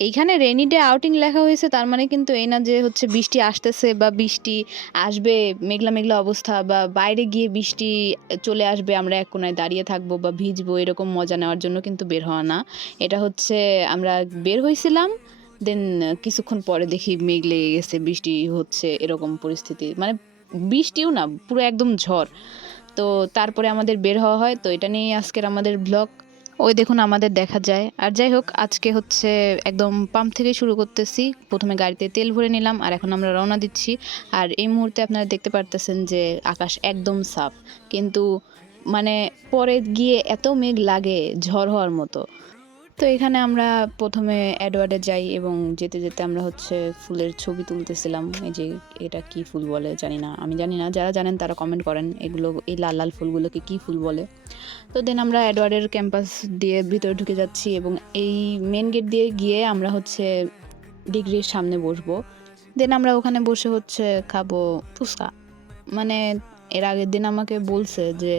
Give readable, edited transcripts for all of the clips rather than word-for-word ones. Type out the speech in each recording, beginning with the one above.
এইখানে rainy day outing লেখা হয়েছে, তার মানে কিন্তু এই না যে হচ্ছে বৃষ্টি আসতেছে বা বৃষ্টি আসবে, মেঘলা মেঘলা অবস্থা বা বাইরে গিয়ে বৃষ্টি চলে আসবে, আমরা এক কোনায় দাঁড়িয়ে থাকবো বা ভিজবো, এরকম মজা নেওয়ার জন্য কিন্তু বের হওয়া না। এটা হচ্ছে আমরা বের হয়েছিলাম, দেন কিছুক্ষণ পরে দেখি মেঘ লেগে গেছে, বৃষ্টি হচ্ছে, এরকম পরিস্থিতি। মানে বৃষ্টিও না, পুরো একদম ঝড়। তো তারপরে আমাদের বের হওয়া হয়। তো এটা নিয়ে আজকের আমাদের ব্লগ। ওই দেখুন আমাদের দেখা যায়। আর যাই হোক, আজকে হচ্ছে একদম পাম্প থেকে শুরু করতেছি। প্রথমে গাড়িতে তেল ভরে নিলাম, আর এখন আমরা রওনা দিচ্ছি। আর এই মুহূর্তে আপনারা দেখতে পারতেছেন যে আকাশ একদম সাফ, কিন্তু মানে পরে গিয়ে এত মেঘ লাগে ঝড় হওয়ার মতো। তো এখানে আমরা প্রথমে এডওয়ার্ডে যাই এবং যেতে যেতে আমরা হচ্ছে ফুলের ছবি তুলতেছিলাম। এই যে এটা কি ফুল বলে জানি না, আমি জানি না, যারা জানেন তারা কমেন্ট করেন এগুলো, এই লাল লাল ফুলগুলোকে কি ফুল বলে। তো দেন আমরা এডওয়ার্ডের ক্যাম্পাস দিয়ে ভিতরে ঢুকে যাচ্ছি এবং এই মেন গেট দিয়ে গিয়ে আমরা হচ্ছে ডিগ্রির সামনে বসবো। দেন আমরা ওখানে বসে হচ্ছে খাবো ফুচকা। মানে এর আগের দিন আমাকে বলছে যে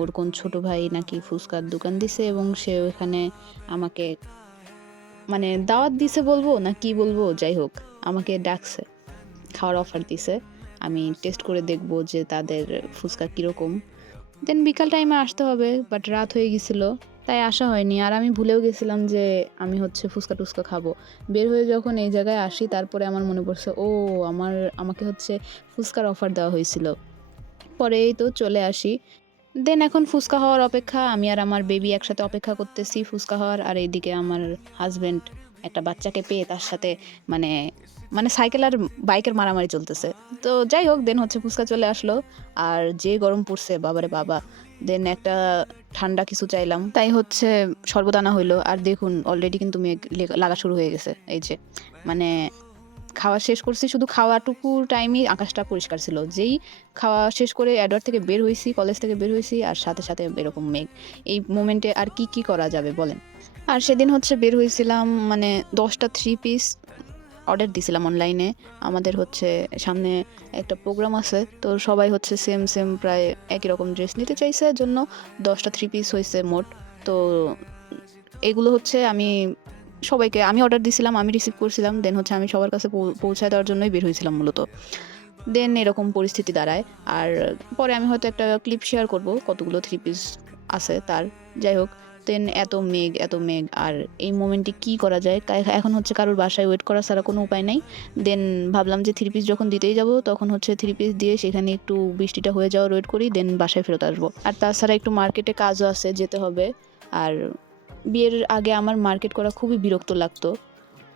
ওর কোন ছোট ভাই নাকি ফুচকার দোকান দিছে এবং সে ওখানে আমাকে মানে দাওয়াত দিছে বলবো না কি বলবো, যাই হোক আমাকে ডাকছে, খাওয়ার অফার দিছে। আমি টেস্ট করে দেখবো যে তাদের ফুচকা কীরকম। দেন বিকাল টাইমে আসতে হবে, বাট রাত হয়ে গেছিল, তাই আসা হয়নি। আর আমি ভুলেও গেছিলাম যে আমি হচ্ছে ফুচকা টুচকা খাবো। বের হয়ে যখন এই জায়গায় আসি, তারপরে আমার মনে পড়ছে ও আমাকে হচ্ছে ফুচকার অফার দেওয়া হয়েছিল। পরে এই তো চলে আসি। দেন এখন ফুচকা হওয়ার অপেক্ষা, আমি আর আমার বেবি একসাথে অপেক্ষা করতেছি ফুচকা হওয়ার। আর এইদিকে আমার হাজবেন্ড একটা বাচ্চাকে পেয়ে তার সাথে মানে মানে সাইকেল আর বাইকের মারামারি চলতেছে। তো যাই হোক, দেন হচ্ছে ফুচকা চলে আসলো। আর যে গরম পড়ছে বাবারে বাবা, দেন একটা ঠান্ডা কিছু চাইলাম, তাই হচ্ছে শরবত আনা হইলো। আর দেখুন অলরেডি কিন্তু মেঘ লাগা শুরু হয়ে গেছে। এই যে মানে খাওয়া শেষ করছি, শুধু খাওয়াটুকুর টাইমই আকাশটা পরিষ্কার ছিল। যেই খাওয়া শেষ করে অ্যাডওয়ার্ড থেকে বের হইছি, কলেজ থেকে বের হইছি, আর সাথে সাথে এরকম মেঘ। এই মোমেন্টে আর কি কি করা যাবে বলেন। আর সেদিন হচ্ছে বের হয়েছিলাম মানে 10টা 3 পিস অর্ডার দিছিলাম অনলাইনে। আমাদের হচ্ছে সামনে একটা প্রোগ্রাম আছে, তো সবাই হচ্ছে সেম সেম প্রায় একই রকম ড্রেস নিতে চাইছে, জন্য 10টা 3 পিস হয়েছে মোট। তো এগুলো হচ্ছে সবাইকে আমি অর্ডার দিছিলাম, আমি রিসিভ করছিলাম, দেন হচ্ছে আমি সবার কাছে পৌঁছায় দেওয়ার জন্যই বের হয়েছিলাম মূলত। দেন এরকম পরিস্থিতি দাঁড়ায়। আর পরে আমি হয়তো একটা ক্লিপ শেয়ার করব কতগুলো 3 পিস আছে তার। যাই হোক, দেন এত মেঘ এত মেঘ, আর এই মোমেন্টে কি করা যায়, এখন হচ্ছে কারোর বাসায় ওয়েট করা ছাড়া কোনো উপায় নাই। দেন ভাবলাম যে 3 পিস যখন দিতেই যাব, তখন হচ্ছে 3 পিস দিয়ে সেখানে একটু বৃষ্টিটা হয়ে যাওয়ার ওয়েট করি, দেন বাসায় ফেরত আসবো। আর তাছাড়া একটু মার্কেটে কাজও আছে, যেতে হবে। আর বিয়ের আগে আমার মার্কেট করা খুবই বিরক্ত লাগতো,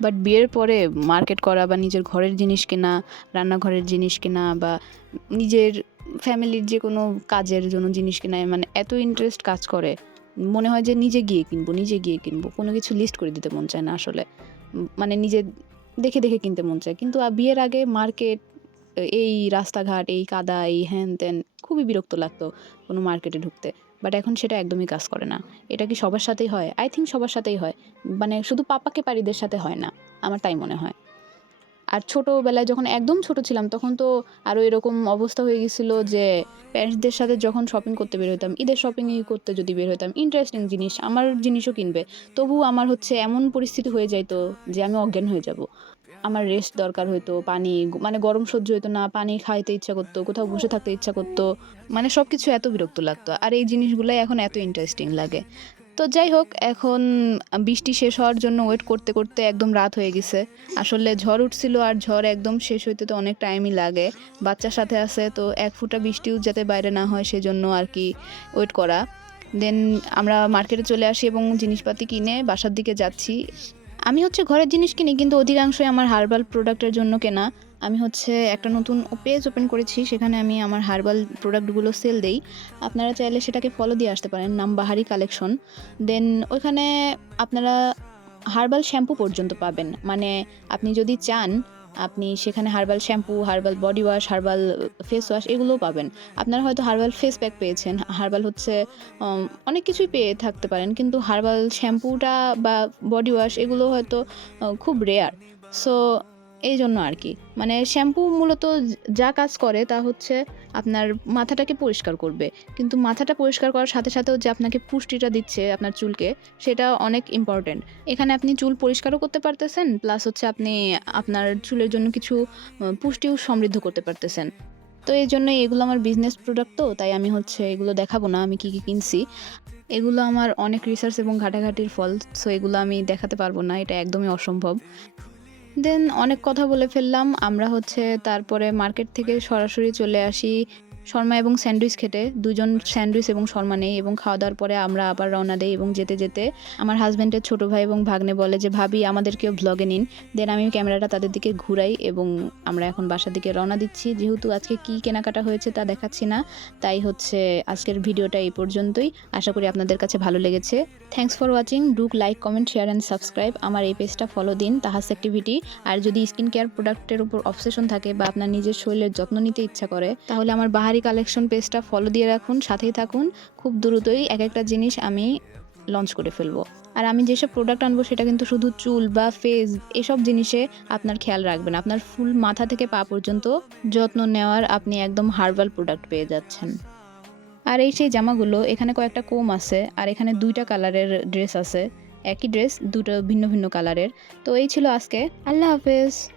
বাট বিয়ের পরে মার্কেট করা বা নিজের ঘরের জিনিস কেনা, রান্নাঘরের জিনিস কেনা বা নিজের ফ্যামিলির যে কোনো কাজের জন্য জিনিস কেনায় মানে এত ইন্টারেস্ট কাজ করে, মনে হয় যে নিজে গিয়ে কিনবো, নিজে গিয়ে কিনবো, কোনো কিছু লিস্ট করে দিতে মন চায় না আসলে। মানে নিজে দেখে দেখে কিনতে মন চায়। কিন্তু বিয়ের আগে মার্কেট, এই রাস্তাঘাট, এই কাদা, এই হ্যান ত্যান, খুবই বিরক্ত লাগতো কোনো মার্কেটে ঢুকতে। বাট এখন সেটা একদমই কাজ করে না। এটা কি সবার সাথেই হয়? আই থিঙ্ক সবার সাথেই হয়। মানে শুধু পাপাকে পারিদের সাথে হয় না, আমার তাই মনে হয়। আর ছোটোবেলায় যখন একদম ছোট ছিলাম, তখন তো আরও এরকম অবস্থা হয়ে গেছিল যে প্যারেন্টসদের সাথে যখন শপিং করতে বের হতাম, ঈদের শপিংই করতে যদি বের হতাম, ইন্টারেস্টিং জিনিস আমার জিনিসও কিনবে, তবু আমার হচ্ছে এমন পরিস্থিতি হয়ে যাইতো যে আমি অজ্ঞান হয়ে যাব। আমার রেস্ট দরকার হইতো, পানি মানে গরম সহ্য হইতো না, পানি খাইতে ইচ্ছা করতো, কোথাও বসে থাকতে ইচ্ছা করতো, মানে সব কিছু এত বিরক্ত লাগতো। আর এই জিনিসগুলাই এখন এত ইন্টারেস্টিং লাগে। তো যাই হোক, এখন বৃষ্টি শেষ হওয়ার জন্য ওয়েট করতে করতে একদম রাত হয়ে গেছে। আসলে ঝড় উঠছিল, আর ঝড় একদম শেষ হইতে তো অনেক টাইমই লাগে। বাচ্চার সাথে আছে, তো এক ফোঁটা বৃষ্টিও যাতে বাইরে না হয় সেজন্য আর কি ওয়েট করা। দেন আমরা মার্কেটে চলে আসি এবং জিনিসপাতি কিনে বাসার দিকে যাচ্ছি। আমি হচ্ছে ঘরের জিনিস কিনি, কিন্তু অধিকাংশই আমার হার্বাল প্রোডাক্টের জন্য কেনা। আমি হচ্ছে একটা নতুন পেজ ওপেন করেছি, সেখানে আমি আমার হার্বাল প্রোডাক্টগুলো সেল দেই। আপনারা চাইলে সেটাকে ফলো দিয়ে আসতে পারেন, নাম বাহারি কালেকশন। দেন ওইখানে আপনারা হার্বাল শ্যাম্পু পর্যন্ত পাবেন। মানে আপনি যদি চান, আপনি সেখানে herbal shampoo, herbal body wash, herbal face wash এগুলোও পাবেন। আপনারা হয়তো হার্বাল ফেস প্যাক পেয়েছেন, হার্বাল হচ্ছে অনেক কিছুই পেয়ে থাকতে পারেন, কিন্তু হার্বাল শ্যাম্পুটা বা বডি ওয়াশ এগুলো হয়তো খুব রেয়ার। সো এই জন্য আর কি, মানে শ্যাম্পু মূলত যা কাজ করে তা হচ্ছে আপনার মাথাটাকে পরিষ্কার করবে। কিন্তু মাথাটা পরিষ্কার করার সাথে সাথেও যে আপনাকে পুষ্টিটা দিচ্ছে আপনার চুলকে, সেটা অনেক ইম্পর্টেন্ট। এখানে আপনি চুল পরিষ্কারও করতে পারতেছেন, প্লাস হচ্ছে আপনি আপনার চুলের জন্য কিছু পুষ্টিও সমৃদ্ধ করতে পারতেছেন। তো এইজন্যই এগুলো আমার বিজনেস প্রোডাক্ট, তো তাই আমি হচ্ছে এগুলো দেখাবো না আমি কি, কি কিনছি। এগুলো আমার অনেক রিসার্চ এবং ঘাটাঘাটির ফল। সো এগুলো আমি দেখাতে পারবো না। এটা একদমই অসম্ভব। দেন অনেক কথা বলে ফেললাম। আমরা হচ্ছে তারপরে মার্কেট থেকে সরাসরি চলে আসি শর্মা এবং স্যান্ডউইচ খেতে। ২ জন স্যান্ডউইচ এবং শর্মা নেই এবং খাওয়া-দাওয়ার পরে আমরা আবার রওনা দেই এবং যেতে, যেতে আমার হাসব্যান্ডের ছোট ভাই এবং ভাগ্নে বলে যে, "ভাবি আমাদেরকেও ভ্লগে নিন।" দেন আমি ক্যামেরাটা তাদের দিকে ঘুরাই এবং আমরা এখন বাসার দিকে রওনা দিচ্ছি। যেহেতু আজকে কি কেনাকাটা হয়েছে তা দেখাচ্ছি না। তাই হচ্ছে আজকের ভিডিওটা এই পর্যন্তই। আশা করি আপনাদের কাছে ভালো লেগেছে। Thanks for watching. Do like, comment, share and subscribe. আমার এই পেজটা ফলো দিন, তাহাস অ্যাক্টিভিটি। আর যদি স্কিন কেয়ার প্রোডাক্টের উপর অবসেশন থাকে বা আপনার নিজের শরীরের যত্ন নিতে ইচ্ছা করে, তাহলে আমার বাহারি কালেকশন পেজটা ফলো দিয়ে রাখুন, সাথেই থাকুন। খুব দ্রুতই এক একটা জিনিস আমি লঞ্চ করে ফেলবো। আর আমি যেসব প্রোডাক্ট আনবো সেটা কিন্তু শুধু চুল বা ফেস এসব জিনিসে আপনার খেয়াল রাখবেন। আপনার ফুল মাথা থেকে পা পর্যন্ত যত্ন নেওয়ার আপনি একদম হার্বাল প্রোডাক্ট পেয়ে যাচ্ছেন। আর এই সেই জামাগুলো, এখানে কয়েকটা কোম আছে আর এখানে ২ টা কালারের ড্রেস আছে। একই ড্রেস ২ টো ভিন্ন, ভিন্ন কালারের। তো এই ছিল আজকে। আল্লাহ হাফেজ।